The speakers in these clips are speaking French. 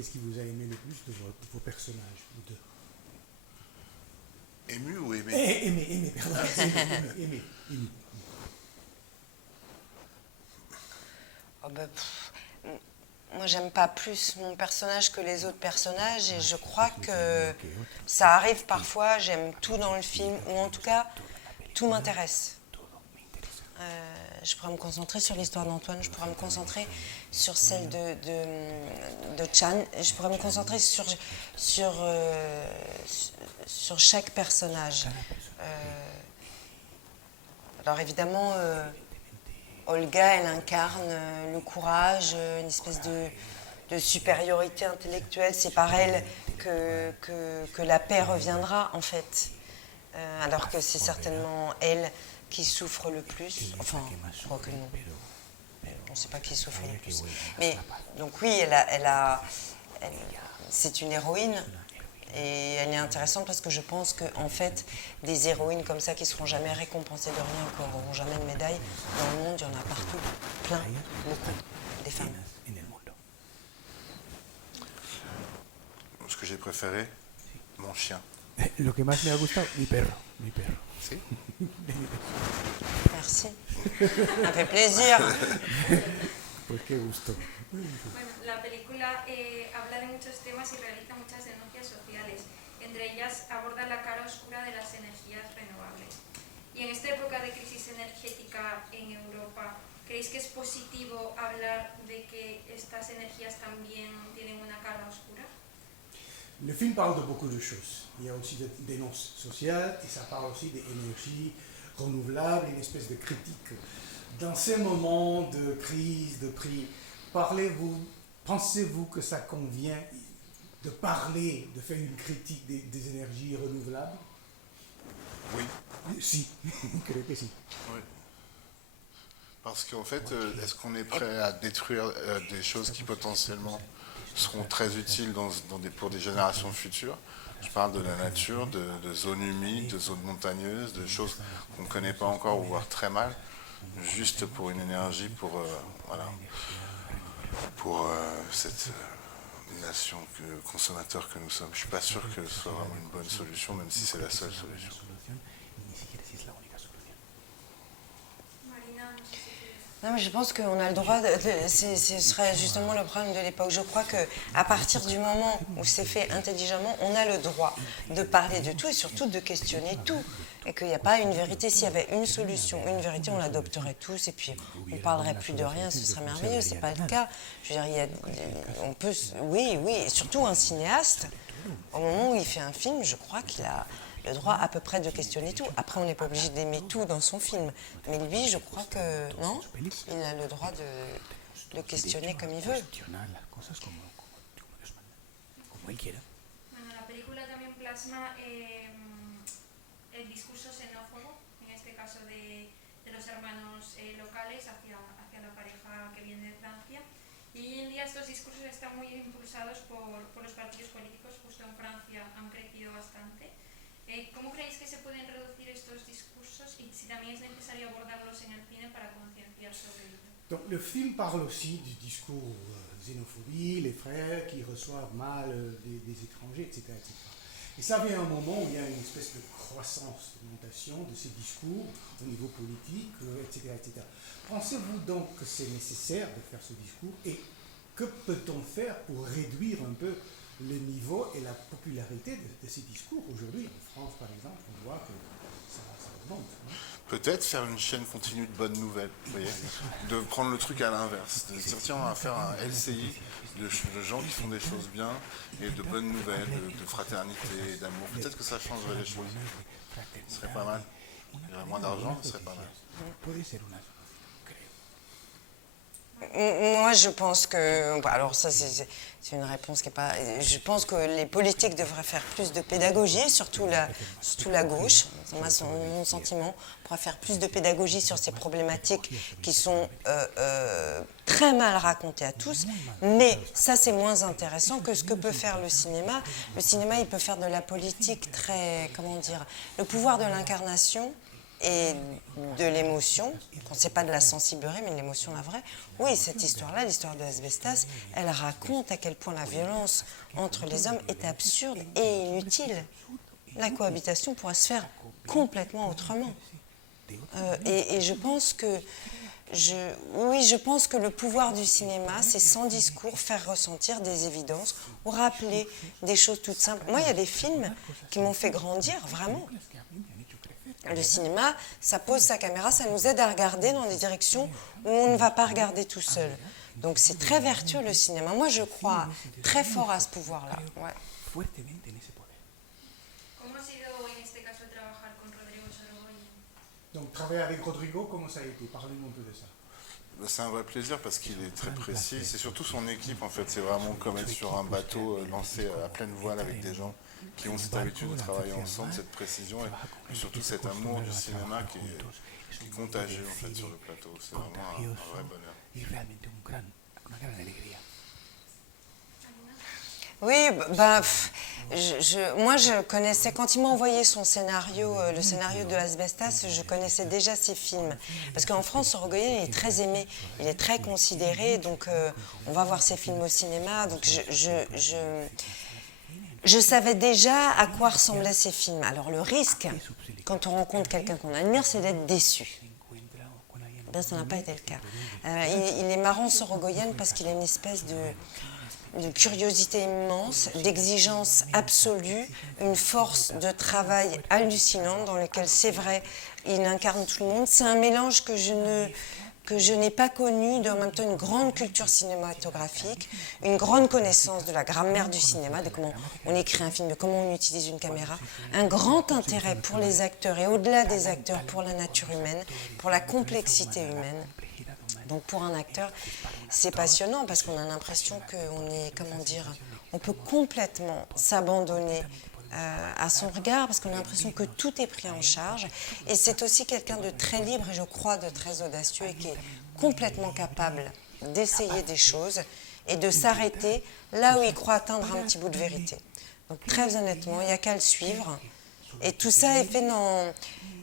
qu'est-ce qui vous a aimé le plus de vos personnages, les deux? Ému ou aimé? Aimé, pardon. Aimé. Oh ben, moi, j'aime pas plus mon personnage que les autres personnages et je crois que ça arrive parfois, j'aime tout dans le film, ou en tout cas, tout m'intéresse. Je pourrais me concentrer sur l'histoire d'Antoine, je pourrais me concentrer sur celle de Chan, je pourrais me concentrer sur chaque personnage. Alors évidemment, Olga, elle incarne le courage, une espèce de supériorité intellectuelle. C'est par elle que la paix reviendra, en fait. Alors que c'est certainement elle qui souffre le plus. Enfin, je crois que non. On ne sait pas qui souffre le plus. Mais, donc oui, c'est une héroïne. Et elle est intéressante parce que je pense qu'en fait, des héroïnes comme ça qui ne seront jamais récompensées de rien, qui n'auront jamais de médaille, dans le monde, il y en a partout, plein, beaucoup, des femmes. Ce que j'ai préféré, mon chien. Lo que más me ha gustado, mi perro. Si? Merci. Ça me fait plaisir. Pues qué gusto. Bueno, la película habla de muchos temas y realiza muchas denuncias sociales. Entre ellas aborda la cara oscura de las energías renovables. Y en esta época de crisis energética en Europa, ¿creéis que es positivo hablar de que estas energías también tienen una cara oscura? Le film parle de beaucoup de choses. Il y a aussi des dénonces sociales et ça parle aussi des énergies renouvelables, une espèce de critique. Dans ces moments de crise, de prix, pensez-vous que ça convient de parler, de faire une critique des énergies renouvelables? Oui. Si, creo que si. Oui. Parce qu'en fait, est-ce qu'on est prêt à détruire des choses qui potentiellement seront très utiles pour des générations futures? Je parle de la nature, de zones humides, de zones montagneuses, de choses qu'on ne connaît pas encore ou voire très mal, juste pour une énergie, pour cette nation consommateur que nous sommes. Je ne suis pas sûr que ce soit vraiment une bonne solution, même si c'est la seule solution. Non, mais je pense qu'on a le droit, ce serait justement le problème de l'époque. Je crois qu'à partir du moment où c'est fait intelligemment, on a le droit de parler de tout et surtout de questionner tout. Et qu'il n'y a pas une vérité. S'il y avait une solution, une vérité, on l'adopterait tous et puis on ne parlerait plus de rien, ce serait merveilleux. Ce n'est pas le cas. Je veux dire, on peut, oui, et surtout un cinéaste, au moment où il fait un film, je crois qu'il a le droit à peu près de questionner tout. Après, on n'est pas obligé d'aimer tout dans son film. Mais lui, je crois que, non, il a le droit de le questionner comme il veut. Bueno, la película también plasma el discurso xenófobo, en este caso de los hermanos locales hacia la pareja que viene de Francia. Y hoy en día estos discursos están muy impulsados por los partidos políticos, justo en Francia han crecido bastante. ¿Cómo creéis que se pueden reducir estos discursos y si también es necesario abordarlos en el cine para concienciar sobre ello? Donc, le film parle aussi du discours xénophobie, les frères qui reçoivent mal des étrangers, etc., etc. Et ça vient à un moment où il y a une espèce de croissance, d'augmentation de ces discours au niveau politique, etc., etc. Pensez-vous donc que c'est nécessaire de faire ce discours et que peut-on faire pour réduire un peu le niveau et la popularité de ces discours? Aujourd'hui, en France, par exemple, on voit que ça augmente. Peut-être faire une chaîne continue de bonnes nouvelles, vous voyez, de prendre le truc à l'inverse, de se dire tiens on va faire un LCI de gens qui font des choses bien et de bonnes nouvelles, de fraternité, d'amour. Peut-être que ça changerait les choses. Ce serait pas mal. Il y aurait moins d'argent, ce serait pas mal. Moi, je pense que... Alors ça, c'est une réponse qui n'est pas... Je pense que les politiques devraient faire plus de pédagogie, surtout la gauche. C'est mon sentiment. On pourrait faire plus de pédagogie sur ces problématiques qui sont très mal racontées à tous. Mais ça, c'est moins intéressant que ce que peut faire le cinéma. Le cinéma, il peut faire de la politique très... Comment dire? Le pouvoir de l'incarnation et de l'émotion, c'est pas de la sensiblerie, mais de l'émotion la vraie. Oui, cette histoire-là, l'histoire de Asbestas, elle raconte à quel point la violence entre les hommes est absurde et inutile. La cohabitation pourrait se faire complètement autrement. Et je pense que je pense que le pouvoir du cinéma, c'est sans discours faire ressentir des évidences ou rappeler des choses toutes simples. Moi, il y a des films qui m'ont fait grandir, vraiment. Le cinéma, ça pose sa caméra, ça nous aide à regarder dans des directions où on ne va pas regarder tout seul. Donc c'est très vertueux le cinéma. Moi, je crois très fort à ce pouvoir-là. Ouais. ¿Cómo ha sido en este caso trabajar con Rodrigo Sorogoyen? Donc, travailler avec Rodrigo, comment ça a été? Parlez-nous un peu de ça. C'est un vrai plaisir parce qu'il est très précis. C'est surtout son équipe, en fait. C'est vraiment comme être sur un bateau lancé à pleine voile avec des gens qui ont cette habitude de travailler ensemble, cette précision et surtout cet amour du cinéma qui est contagieux, en fait, sur le plateau. C'est vraiment un vrai bonheur. Oui, bah, moi je connaissais, quand il m'a envoyé son scénario, le scénario de Asbestas, je connaissais déjà ses films. Parce qu'en France, Sorogoyen est très aimé, il est très considéré, donc on va voir ses films au cinéma. Donc je savais déjà à quoi ressemblaient ces films. Alors le risque, quand on rencontre quelqu'un qu'on admire, c'est d'être déçu. Ben, ça n'a pas été le cas. Il est marrant, Sorogoyen, parce qu'il a une espèce de curiosité immense, d'exigence absolue, une force de travail hallucinante dans lequel, c'est vrai, il incarne tout le monde. C'est un mélange que je n'ai pas connu, en même temps une grande culture cinématographique, une grande connaissance de la grammaire du cinéma, de comment on écrit un film, de comment on utilise une caméra, un grand intérêt pour les acteurs et au-delà des acteurs, pour la nature humaine, pour la complexité humaine. Donc pour un acteur, c'est passionnant parce qu'on a l'impression qu'on est, comment dire, on peut complètement s'abandonner à son regard parce qu'on a l'impression que tout est pris en charge. Et c'est aussi quelqu'un de très libre et je crois de très audacieux et qui est complètement capable d'essayer des choses et de s'arrêter là où il croit atteindre un petit bout de vérité. Donc très honnêtement, il n'y a qu'à le suivre. Et tout ça est fait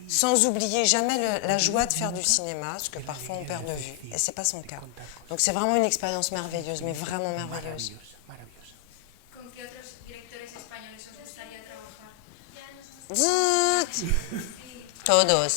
sans oublier jamais la joie de faire du cinéma, parce que parfois on perd de vue, et c'est pas son cas. Donc c'est vraiment une expérience merveilleuse, mais vraiment merveilleuse. ¿Con qué otros directores españoles os gustaría trabajar? Zut! Todos.